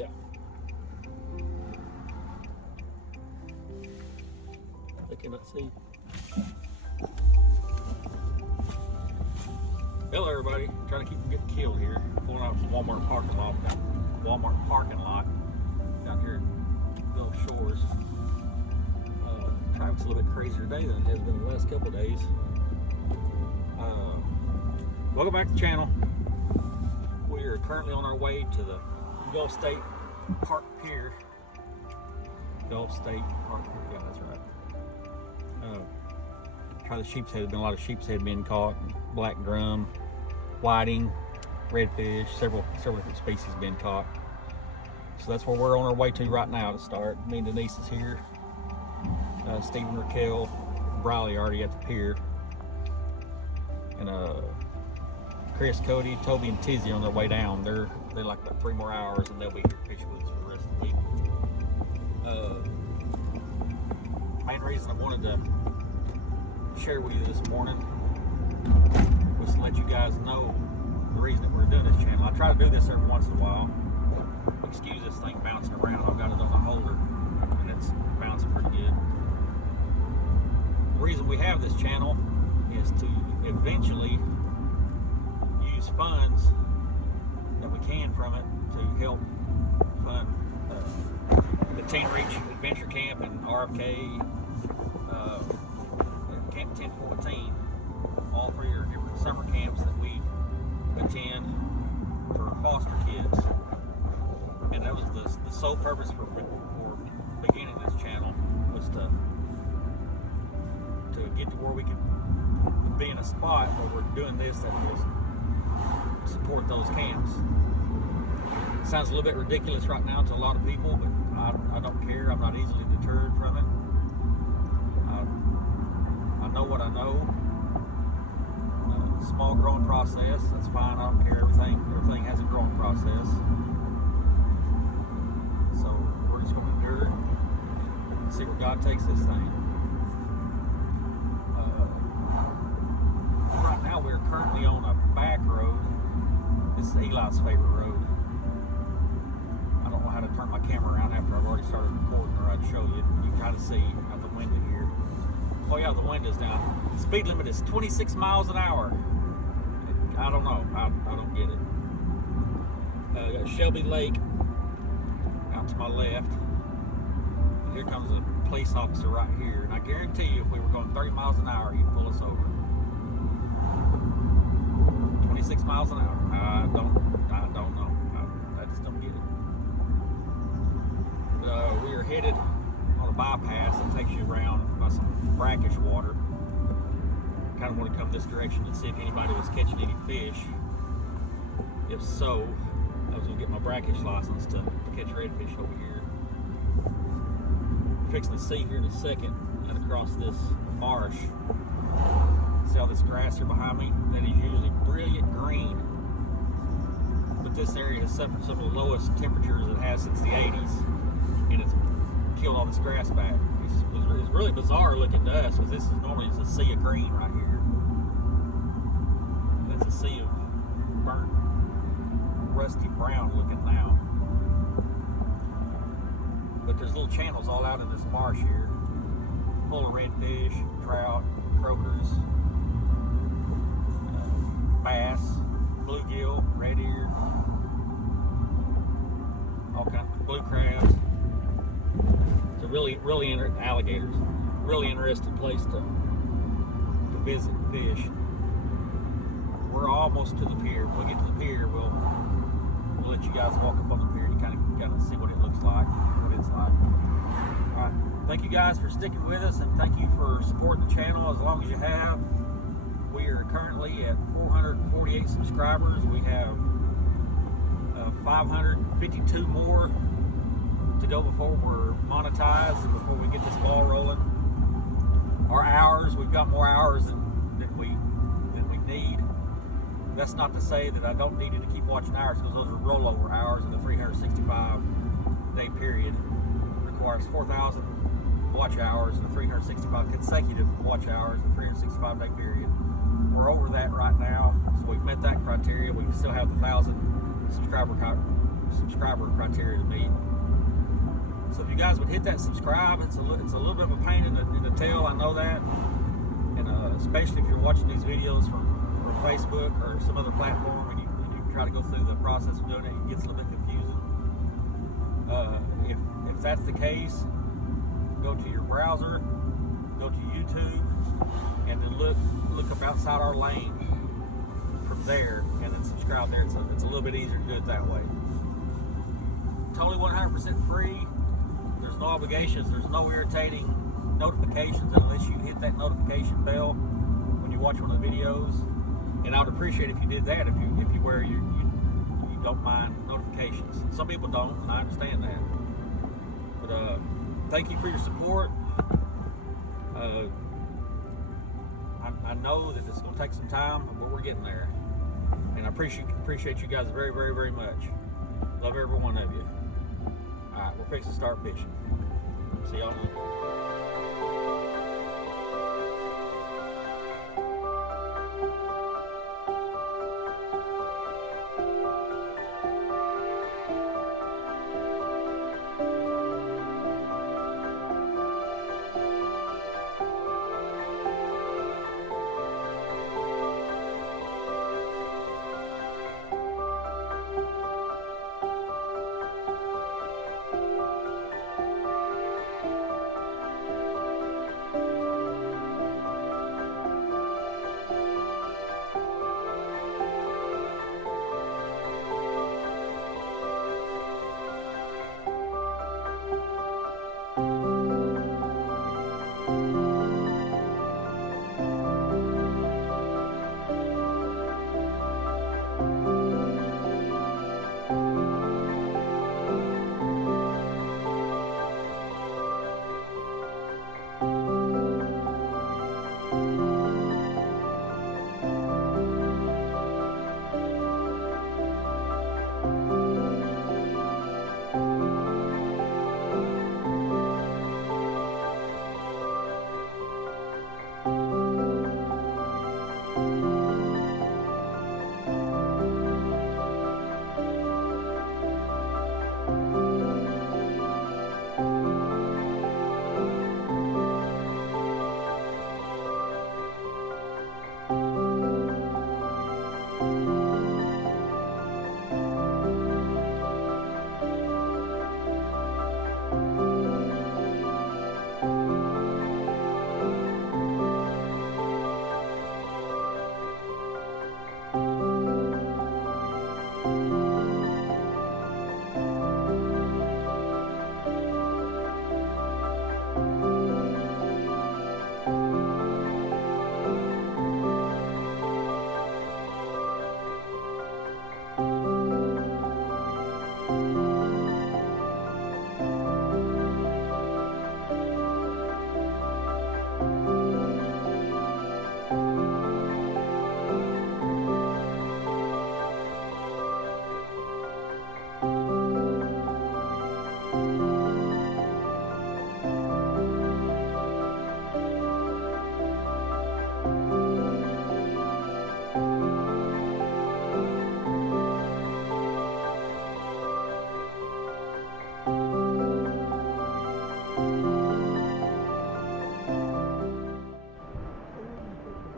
Yeah. They cannot see. Hello everybody, trying to keep from getting killed here. Pulling out from Walmart parking lot. Down here at GulfShores. Traffic's a little bit crazier today than it has been the last couple of days. Welcome back to the channel. We are currently on our way to the Gulf State Park Pier. Gulf State Park Pier, yeah, that's right. Try the sheep's head. There's been a lot of sheep's head being caught, black drum, whiting, redfish, several different species being caught. So that's where we're on our way to right now to start. Me and Denise is here. Stephen, Raquel, Briley already at the pier, and Chris, Cody, Toby, and Tizzy on their way down. They're like about 3 more hours, and they'll be here fishing with us for the rest of the week. Main reason I wanted to share with you this morning was to let you guys know the reason that we're doing this channel. I try to do this every once in a while. Excuse this thing bouncing around. I've got it on a holder, and it's bouncing pretty good. The reason we have this channel is to eventually use funds that we can from it to help fund the Teen Reach Adventure Camp and RFK, Camp 1014. All 3 are different summer camps that we attend for foster kids. And that was the sole purpose for beginning this channel, was to get to where we could be in a spot where we're doing this that will support those camps. It sounds a little bit ridiculous right now to a lot of people, but I don't care. I'm not easily deterred from it. I know what I know. Small growing process, that's fine. I don't care. Everything has a growing process. So we're just going to endure it and see where God takes this thing. Right now we're currently on a back road. This is Eli's favorite road. I don't know how to turn my camera around after I've already started recording, or I'd show you. You can kind of see out the window here. Oh yeah, the window's down. The speed limit is 26 miles an hour. I don't know. I don't get it. Got Shelby Lake out to my left. And here comes a police officer right here. And I guarantee you, if we were going 30 miles an hour, he'd pull us over. 26 miles an hour. I don't know. I just don't get it. We are headed on a bypass that takes you around by some brackish water. Kind of want to come this direction and see if anybody was catching any fish. If so, I was going to get my brackish license to catch redfish over here. Fixing to see here in a second, and across this marsh. See all this grass here behind me? That is usually brilliant green. But this area has suffered some of the lowest temperatures it has since the 80s. And it's killed all this grass back. It's really bizarre looking to us, because this is normally just a sea of green right here. That's a sea of burnt, rusty brown looking now. But there's little channels all out in this marsh here, full of redfish, trout, croakers, bass, bluegill, red ear, all kinds of blue crabs. It's a really alligators. Really interesting place to visit and fish. We're almost to the pier. When we get to the pier, we'll let you guys walk up on the pier and kind of see what it looks like, what it's like. All right. Thank you guys for sticking with us, and thank you for supporting the channel as long as you have. We are currently at 448 subscribers. We have 552 more to go before we're monetized and before we get this ball rolling. Our hours, we've got more hours than we need. That's not to say that I don't need you to keep watching hours, because those are rollover hours in the 365-day period. It requires 4,000 watch hours and 365 consecutive watch hours in the 365-day period. We're over that right now, so we've met that criteria. We still have the 1,000 subscriber subscriber criteria to meet. So if you guys would hit that subscribe, it's a little bit of a pain in the tail, I know that, and especially if you're watching these videos from Facebook or some other platform, and you try to go through the process of doing it, it gets a little bit confusing. If that's the case, go to your browser, go to YouTube, and then look up outside our lane from there, and then subscribe there. It's a little bit easier to do it that way. Totally 100% free. There's no obligations. There's no irritating notifications unless you hit that notification bell when you watch one of the videos. And I would appreciate if you did that, if you don't mind notifications. Some people don't, and I understand that. But thank you for your support. I know that it's going to take some time, but we're getting there. And I appreciate you guys very, very, very much. Love every one of you. All right, we're fixing to start fishing. See y'all later.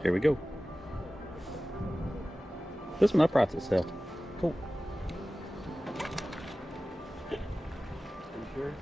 Here we go. This one uprights itself. Cool. You sure?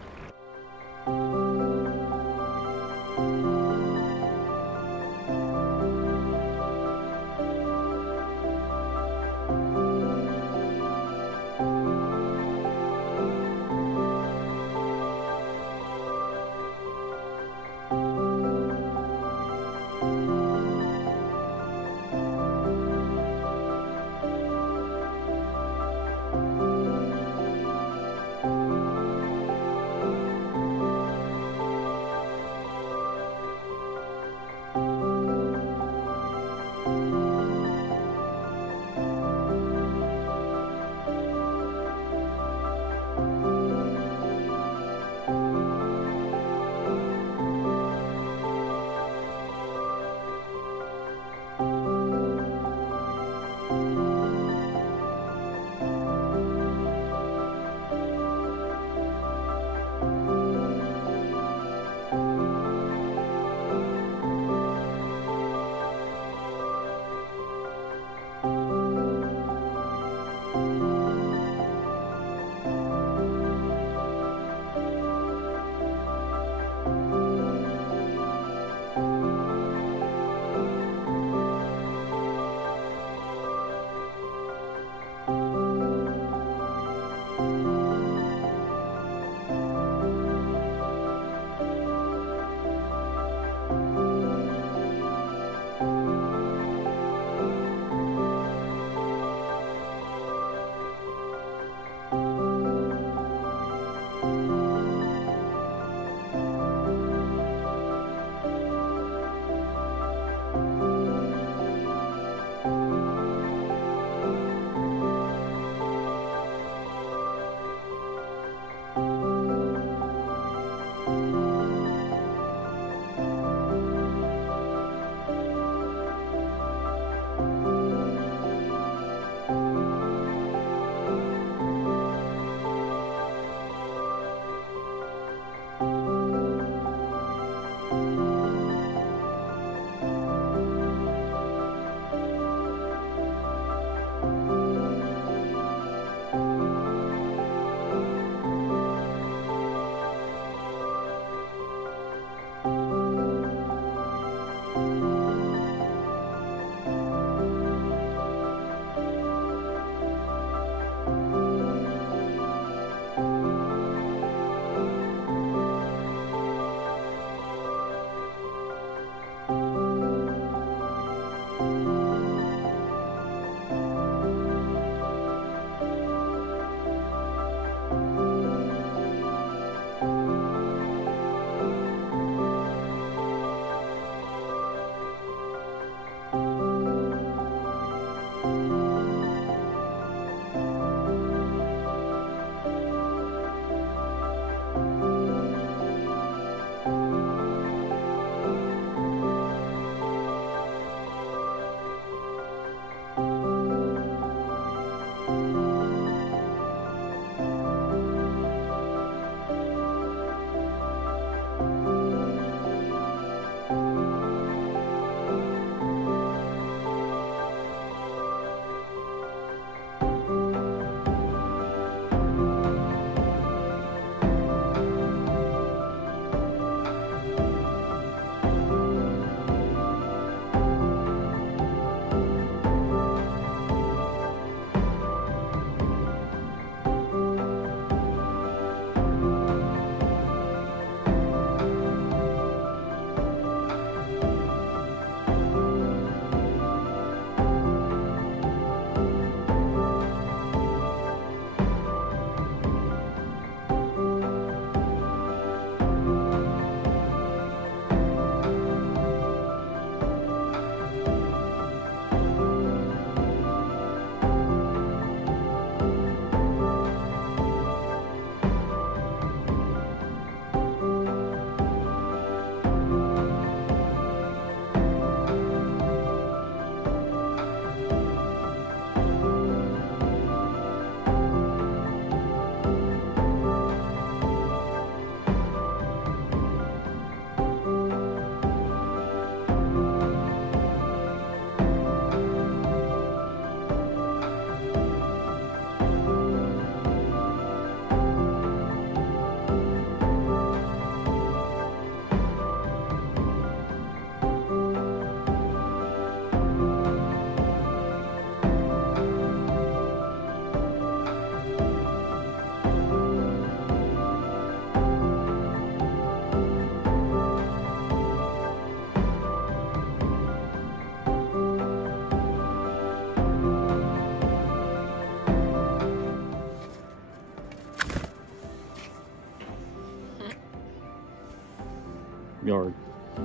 yard.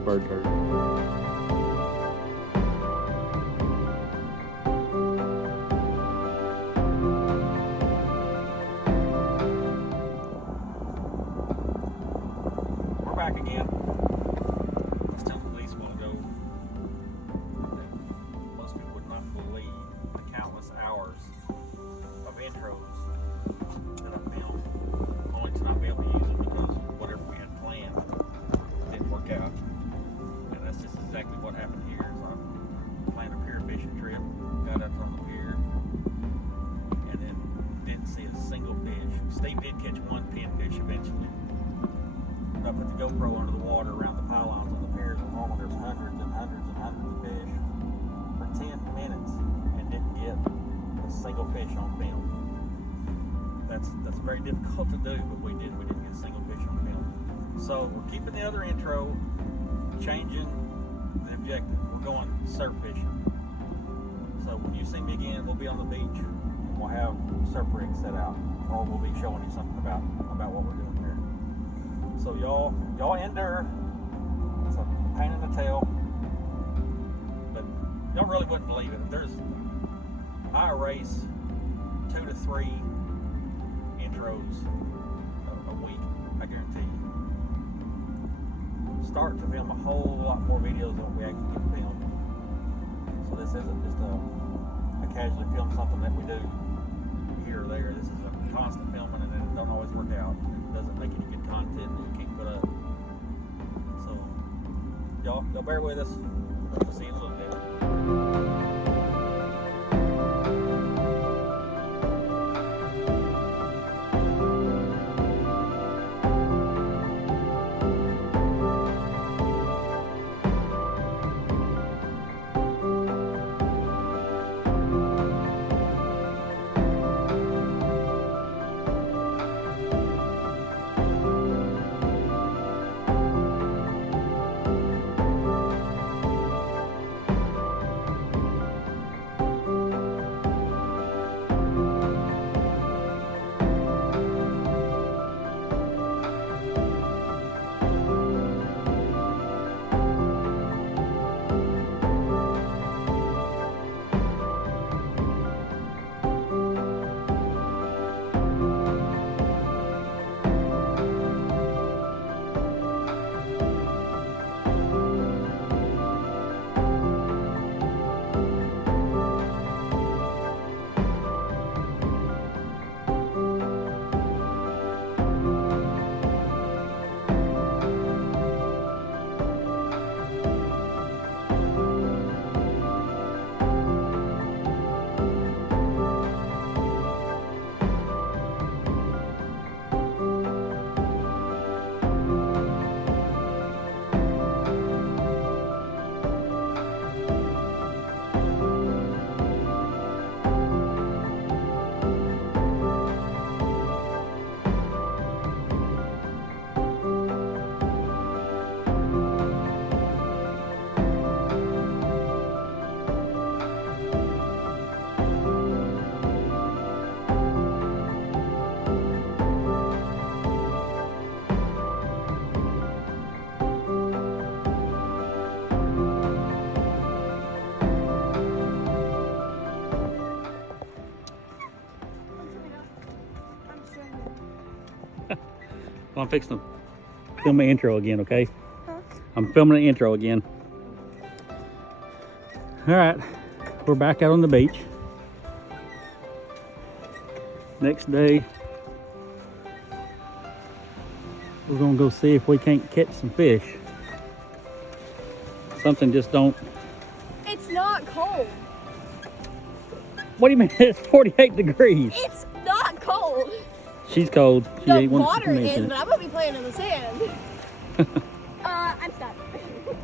Bird turd. We're back again. Let's tell the police want to go. Most people would not believe the countless hours of intros that I filmed, only to not be able to use them because whatever we had planned didn't work out. And that's just exactly what happened here. Is I planned a pier fishing trip, got up on the pier, and then didn't see a single fish. Steve did catch one pinfish eventually. I put the GoPro under the water around the pylons on the piers at home. There's hundreds and hundreds and hundreds of fish for 10 minutes and didn't get a single fish on film. That's very difficult to do, but we did. We didn't get a single fish on film. So we're keeping the other intro, changing the objective. We're going surf fishing. So when you see me again, we'll be on the beach and we'll have surf rigs set out, or we'll be showing you something about what we're doing here. So y'all endure. It's a pain in the tail, but y'all really wouldn't believe it. I erase 2 to 3 intros a week, I guarantee you. Start to film a whole lot more videos than what we actually get filmed. So this isn't just a casually film something that we do here or there. This is a constant filming, and it don't always work out. It doesn't make any good content that you can't put up. So y'all bear with us. We'll see you in a little bit. Well, I'm fixing to film my intro again, okay? Huh? I'm filming the intro again. All right, we're back out on the beach. Next day, we're gonna go see if we can't catch some fish. Something just don't. It's not cold. What do you mean? It's 48 degrees. It's not cold. She's cold. She The ain't one water to is, but I'm gonna be playing in the sand. I'm stuck. Well,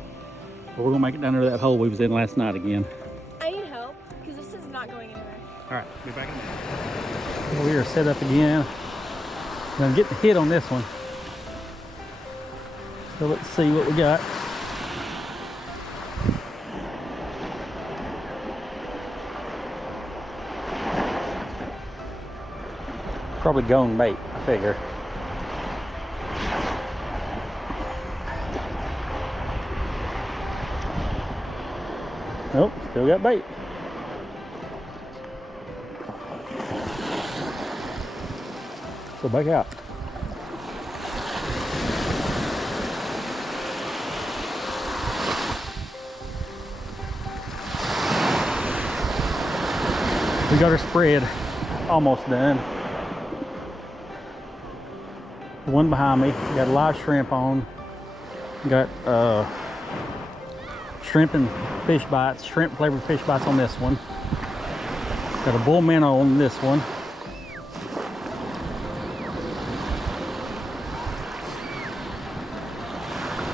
we're gonna make it down to that hole we was in last night again. I need help because this is not going anywhere. All right, be back in a minute. We are set up again. I'm gonna get the hit on this one. So let's see what we got. Probably gone bait, I figure. Nope, still got bait. Go back out. We got our spread almost done. The one behind me got a live shrimp on. Got shrimp and fish bites, shrimp flavored fish bites on this one. Got a bull minnow on this one.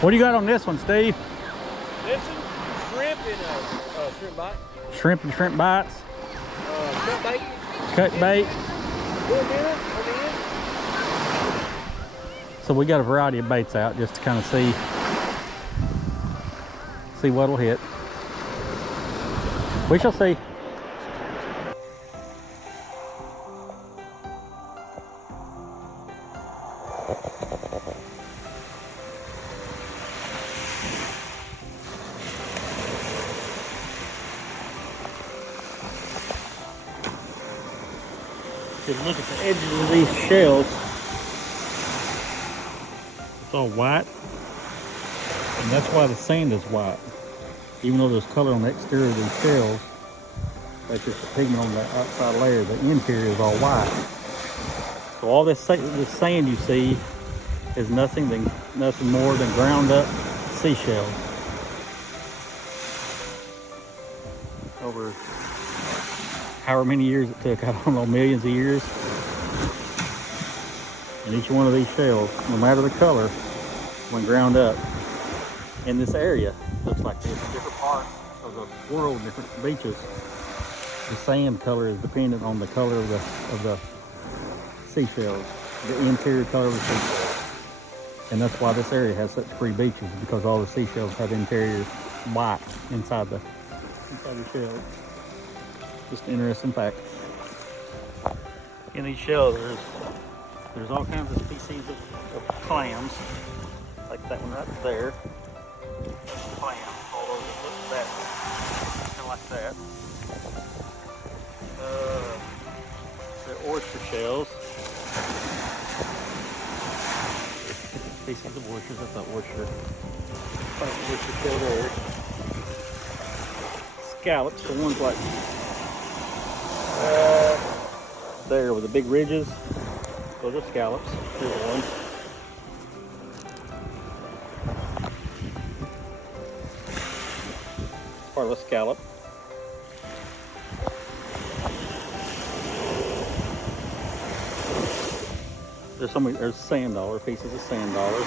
What do you got on this one, Steve? This one, shrimp and shrimp bite. Shrimp and shrimp bites. Cut bait. Cut bait. Bull minnow on the we got a variety of baits out just to kind of see what'll hit. We shall see. If you look at the edges of these shells, it's all white, and that's why the sand is white. Even though there's color on the exterior of these shells, that's just the pigment on the outside layer. The interior is all white. So all this sand you see is nothing more than ground up seashells. Over however many years it took, I don't know, millions of years. And each one of these shells, no matter the color, when ground up in this area, looks like this. In different parts of the world, different beaches, the sand color is dependent on the color of the seashells, the interior color of the seashells. And that's why this area has such pretty beaches, because all the seashells have interior white inside the shells. Just an interesting fact. In these shells, there's all kinds of species of clams, like that one right there. That's a clam. All those that look that, kind of like that. They're oyster shells. Species of oysters. That's an oyster. Oyster shell there. Scallops, the ones like there with the big ridges. Those are scallops. Here's one. Part of a scallop. There's sand dollar, pieces of sand dollars.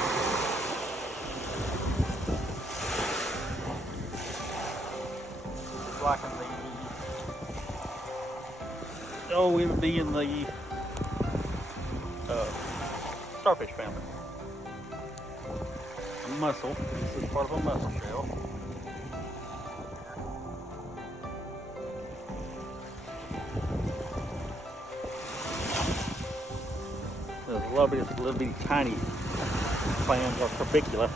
Like in we would be in the starfish family. A mussel. This is part of a mussel shell. There's little bitty tiny clams are Corbicula.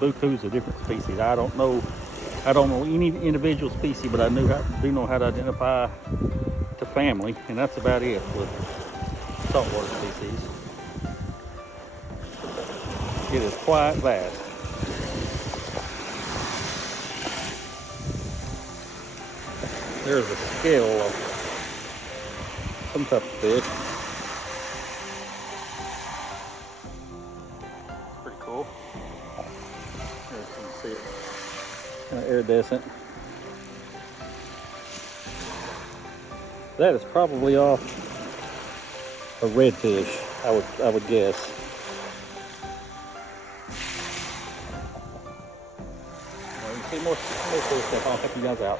Buku's a different species. I don't know any individual species, but I do know how to identify the family, and that's about it with saltwater species. It is quite vast. There's a scale of some type of fish. Pretty cool. There you can see it. Kind of iridescent. That is probably off a redfish, I would guess. Well, you see more cool stuff. I'll help you guys out.